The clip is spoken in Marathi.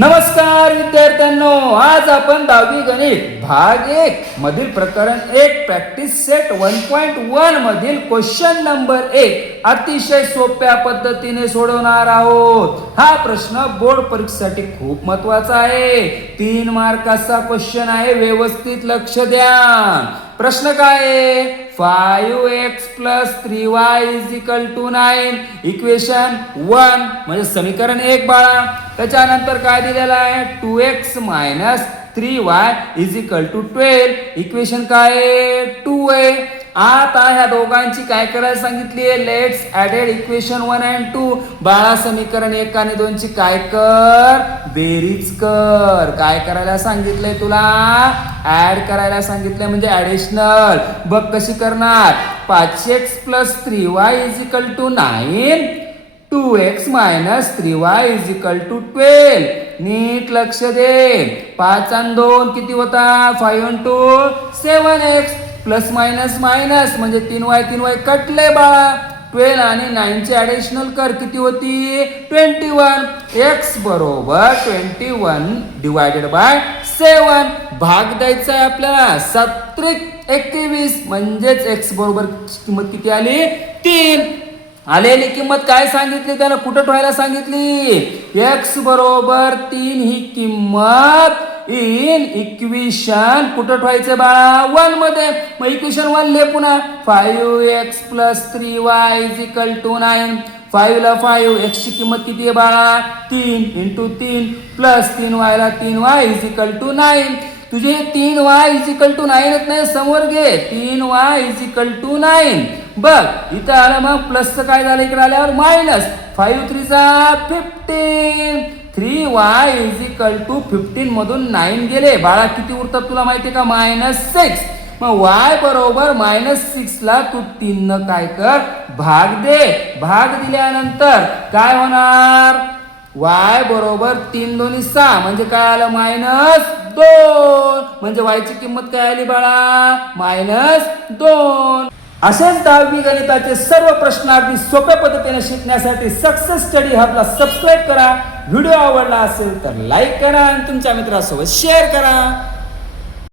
नमस्कार विद्यार्थ्यांनो, आज आपण 10वी गणित भाग 1 मधील प्रकरण 1 प्रॅक्टिस सेट 1.1 मधील क्वेश्चन नंबर 1 अतिशय सोप्या पद्धतीने सोडवणार आहोत. हा प्रश्न बोर्ड परीक्षेसाठी खूप महत्वाचा आहे. 3 मार्काचा क्वेश्चन आहे. व्यवस्थित लक्ष द्या. प्रश्न काय आहे? 5x + 3y = 9 इक्वेशन 1 म्हणजे समीकरण 1 बाळा. त्याच्यानंतर काय दिलेलं आहे? 2x - 3y = 12 इक्वेशन काय आहे? 2 आहे. आता ह्या दोघांची काय करायला सांगितली आहे? Let's added equation 1 and 2. बाळा समीकरण 1 आणि 2 ची काय कर? बेरीज कर. काय करायला सांगितलंय तुला? ऍड करायला सांगितलंय म्हणजे ऍडिशनल. बघ कशी करणार? 5x + 3y = 9. 2x - 3y = 12. नीट लक्ष दे. 5 आणि 2 किती होता? 5 and 2 7x plus minus minus म्हणजे 3y कटले बाळा. 12 आणि 9 चे ऍडिशनल कर. किती होती? 21. x बरोबर 21 डिवायडेड बाय 7. भाग द्यायचा आहे आपल्याला. 7 21 म्हणजेच x बरोबर किंमत किती आली? 3. आलेली किंमत काय सांगितली? त्याला कुठं ठेवायला सांगितली? x बरोबर 3 ही किंमत इन इक्वेशन कुठं ठेवायचं बाळा? 1 मध्ये. मग इक्वेशन 1 लिह पुन्हा. 5x + 3y = 9. 5 ला 5 x ची किंमत किती आहे बाळा? 3 × 3 प्लस 3y ला 3y = 9. तुझे 3y = 9 येत नाही, समोर घे. 3y = 9. बघ इथं आलं. मग प्लसचं काय झालं? इकडे आल्यावर मायनस. 5 3 15. 3y = 15 मधून 9 गेले बाळा. किती उरतात तुला माहितीये का? -6. मग y बरोबर -6 ला तू 3 न काय कर? भाग दे. भाग दिल्यानंतर काय होणार? y बरोबर 3 2 6 म्हणजे काय आलं? -2. म्हणजे y ची किंमत काय आली बाळा? -2. असेच 10वी गणिताचे सर्व प्रश्न अगदी सोप्या पद्धतीने शिकण्यासाठी सक्सेस स्टडी हबला सबस्क्राईब करा. व्हिडिओ आवडला असेल तर लाईक करा आणि तुमच्या मित्रांसोबत शेअर करा.